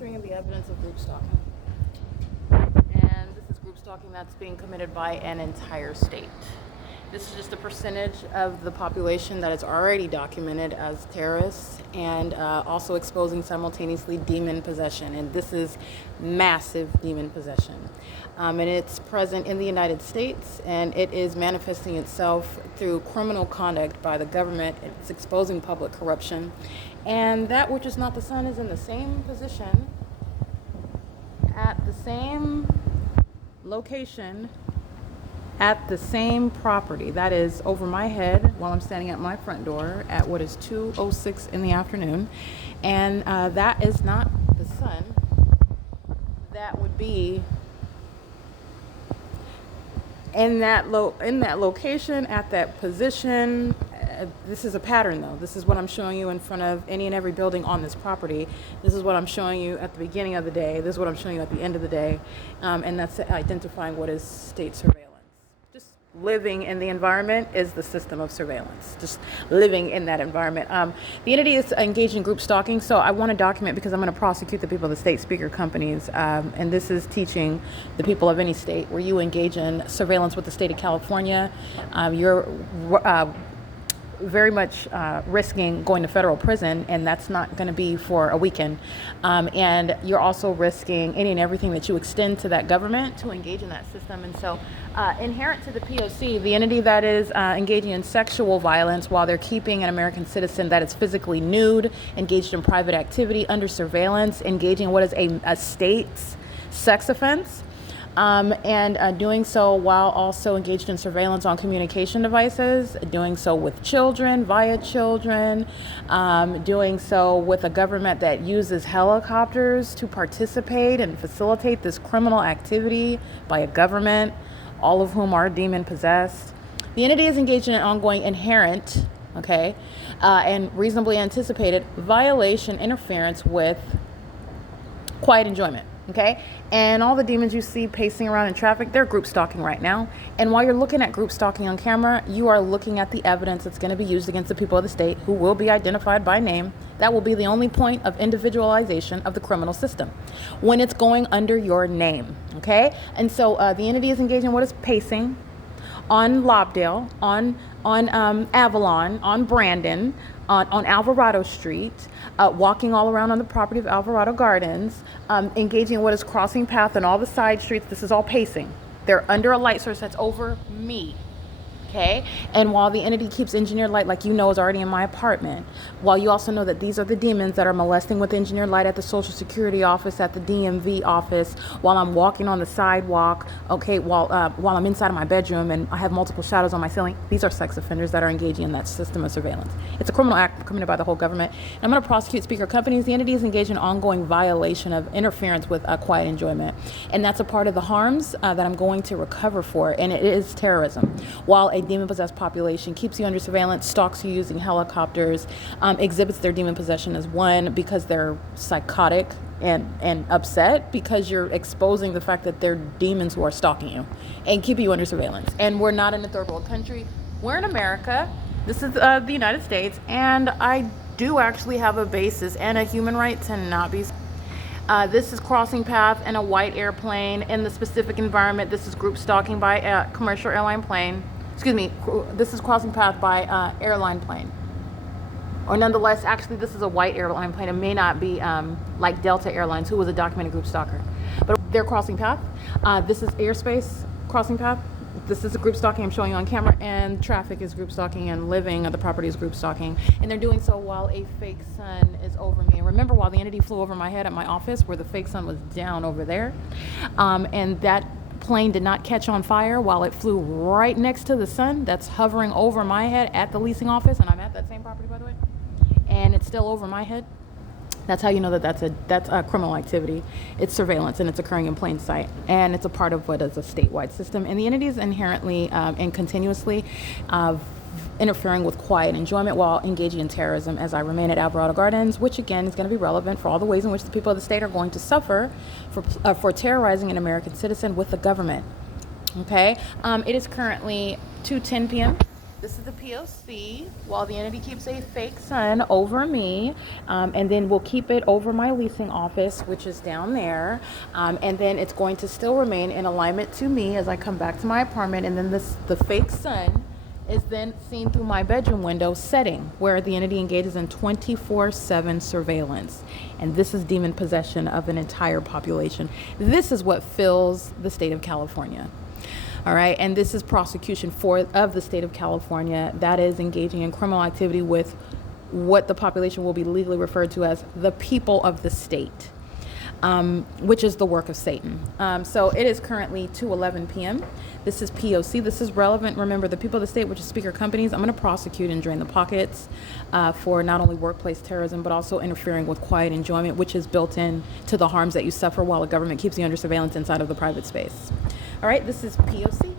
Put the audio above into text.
capturing of the evidence of group stalking. And this is group stalking that's being committed by an entire state. This is just a percentage of the population that is already documented as terrorists, and also exposing simultaneously demon possession. And this is massive demon possession. And it's present in the United States, and it is manifesting itself through criminal conduct by the government. It's exposing public corruption. And that which is not the sun is in the same position, at the same location, at the same property. That is over my head while I'm standing at my front door at what is 2:06 in the afternoon. And that is not the sun. That would be in that location, at that position. This is a pattern, though. This is what I'm showing you in front of any and every building on this property. This is what I'm showing you at the beginning of the day. This is what I'm showing you at the end of the day. And that's identifying what is state surveillance. Just living in the environment is the system of surveillance. Just living in that environment. The entity is engaged in group stalking, so I want to document because I'm going to prosecute the people of the state speaker companies. And this is teaching the people of any state where you engage in surveillance with the state of California. You're very much risking going to federal prison, and that's not going to be for a weekend. And you're also risking any and everything that you extend to that government to engage in that system. And so inherent to the P.O.C., the entity that is engaging in sexual violence while they're keeping an American citizen that is physically nude, engaged in private activity, under surveillance, engaging in what is a state's sex offense. And doing so while also engaged in surveillance on communication devices, doing so with children, via children, doing so with a government that uses helicopters to participate and facilitate this criminal activity by a government, all of whom are demon possessed. The entity is engaged in an ongoing inherent, and reasonably anticipated violation, interference with quiet enjoyment. And all the demons you see pacing around in traffic, they're group stalking right now. And while you're looking at group stalking on camera, you are looking at the evidence that's going to be used against the people of the state who will be identified by name. That will be the only point of individualization of the criminal system when it's going under your name. And so the entity is engaging in what is pacing on Lobdell, on Avalon, on Brandon, on Alvarado Street, walking all around on the property of Alvarado Gardens, engaging in what is crossing path on all the side streets. This is all pacing. They're under a light source that's over me. And while the entity keeps engineered light, like is already in my apartment, while you also know that these are the demons that are molesting with engineered light at the Social Security office, at the DMV office, while I'm walking on the sidewalk, while I'm inside of my bedroom and I have multiple shadows on my ceiling, these are sex offenders that are engaging in that system of surveillance. It's a criminal act committed by the whole government. And I'm going to prosecute speaker companies. The entity is engaged in ongoing violation of interference with quiet enjoyment. And that's a part of the harms that I'm going to recover for. And it is terrorism. While a demon-possessed population keeps you under surveillance, stalks you using helicopters, exhibits their demon possession as one because they're psychotic and upset because you're exposing the fact that they're demons who are stalking you and keeping you under surveillance. And we're not in a third world country. We're in America. This is the United States, and I do actually have a basis and a human right to not be. This is crossing path in a white airplane in the specific environment. This is group stalking by a commercial airline plane. This is crossing path by airline plane. Or nonetheless, actually, this is a white airline plane. It may not be like Delta Airlines, who was a documented group stalker. But they're crossing path. This is airspace crossing path. This is a group stalking I'm showing you on camera. And traffic is group stalking, and living at the property is group stalking. And they're doing so while a fake sun is over me. And remember, while the entity flew over my head at my office, where the fake sun was down over there, and that plane did not catch on fire while it flew right next to the sun that's hovering over my head at the leasing office, and I'm at that same property, by the way, and it's still over my head. That's how you know that that's a criminal activity. It's surveillance, and it's occurring in plain sight, and it's a part of what is a statewide system. And the entity is inherently and continuously interfering with quiet enjoyment while engaging in terrorism, as I remain at Alvarado Gardens, which again is going to be relevant for all the ways in which the people of the state are going to suffer for terrorizing an American citizen with the government. It is currently 2:10 p.m. This is the P.O.C. while the entity keeps a fake sun over me, and then we'll keep it over my leasing office, which is down there, and then it's going to still remain in alignment to me as I come back to my apartment, and then the fake sun is then seen through my bedroom window setting, where the entity engages in 24/7 surveillance. And this is demon possession of an entire population. This is what fills the state of California. All right, and this is prosecution of the state of California that is engaging in criminal activity with what the population will be legally referred to as the people of the state, which is the work of Satan. So it is currently 2:11 p.m. This is P.O.C. This is relevant. Remember, the people of the state, which is speaker companies, I'm going to prosecute and drain the pockets for not only workplace terrorism, but also interfering with quiet enjoyment, which is built in to the harms that you suffer while the government keeps you under surveillance inside of the private space. All right, this is P.O.C.